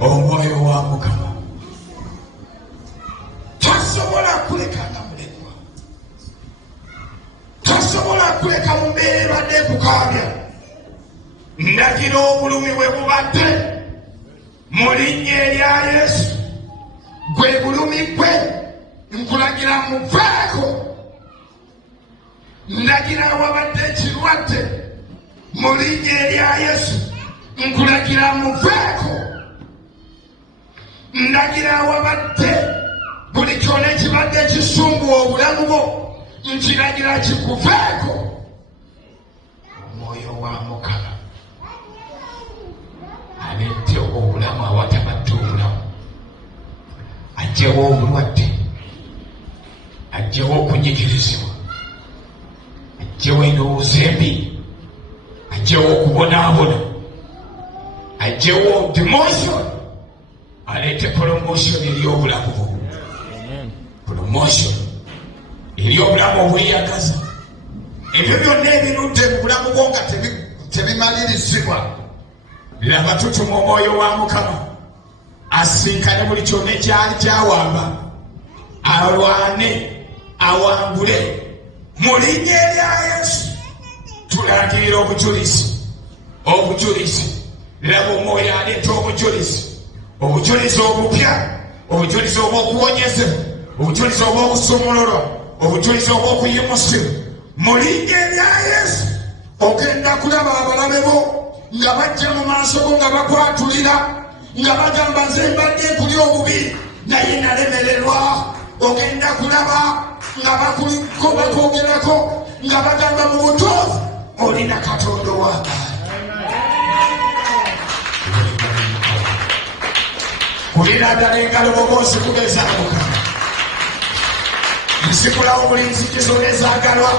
omwoyo wa Mukama tasobola kuleka nga mulekwa, tasobola kuleka mu mbeera ebadde ekukaabya. Ndagira obulumi bwe bubadde mu linnya erya Yesu, gwe bulumi gwe nkulagira muveeko. Ndagira wabadde ekirwadde mu linnya erya Yesu, nkulagira muveeko. Ndagira wabadde buli kyona ekibadde ekisumbuwa obulamu bwo, nkiragira kikuveeko. Omwoyo wa Mukama aleete obulamu awatabadde obulamu, aggyewo obulwadde, aggyewo okunyigirizibwa, aggyewo endowooza embi, aggyewo okubonaabona, aggyewo demotion, aleete promotion eri obulamu bwo, promotion eri obulamu obweyagaza. Ebyo byonna ebinudde mu bulamu bwo nga tebimalirizibwa, laba tutuma omwoyo wa Mukama asinkane buli kyonna ekyali kyawamba, alwane, awangule mu linnya erya Yesu. Tulangirira obujulizi, obujulizi. Laba omwoyo aleeta obujulizi, obujulizi obupya, obujulizi obw'okuwonyezebwa, obujulizi obw'okusumululwa, obujulizi obw'okuyimusibwa mu linnya erya Yesu. Ogenda kulaba abalabe bo nga bajja mu maaso go nga bakwatulira, nga bagamba nze mbadde kuli obubi naye nalemererwa. Ogenda kulaba nga bakwogerako nga bagamba mu butuufu olina Katonda ow'amaanyi. Kulira ddala engalo bw'oba kugeza Mukama. Nzigulawo buli nzikizo ezaagalwa.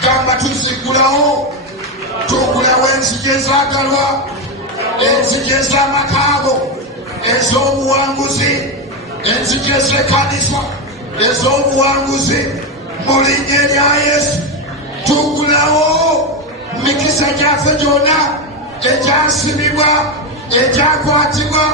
Gamba tuzigulawo, tugulawo enzigi ezaagalwa, enzigi ez'amakaabo, ez'obuwanguzi, enzigi ez'ekkanisa, ez'obuwanguzi mu linnya erya Yesu. Tugulawo mikisa gyaffe gyonna egyasimibwa, egyakwatibwa